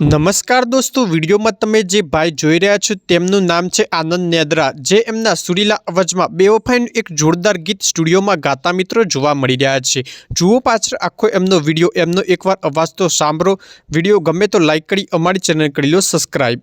નમસ્કાર દોસ્તો, વિડીયોમાં તમે જે ભાઈ જોઈ રહ્યા છો તેમનું નામ છે આનંદ નેદ્રા, જે એમના સુરીલા અવાજમાં બેવફાઈનું એક જોરદાર ગીત સ્ટુડિયોમાં ગાતા મિત્રો જોવા મળી રહ્યા છે। જુઓ પાછળ આખો એમનો વિડીયો, એમનો એકવાર અવાજ તો સાંભળો। વિડીયો ગમે તો લાઈક કરી અમારી ચેનલ કરી લો સબસ્ક્રાઈબ।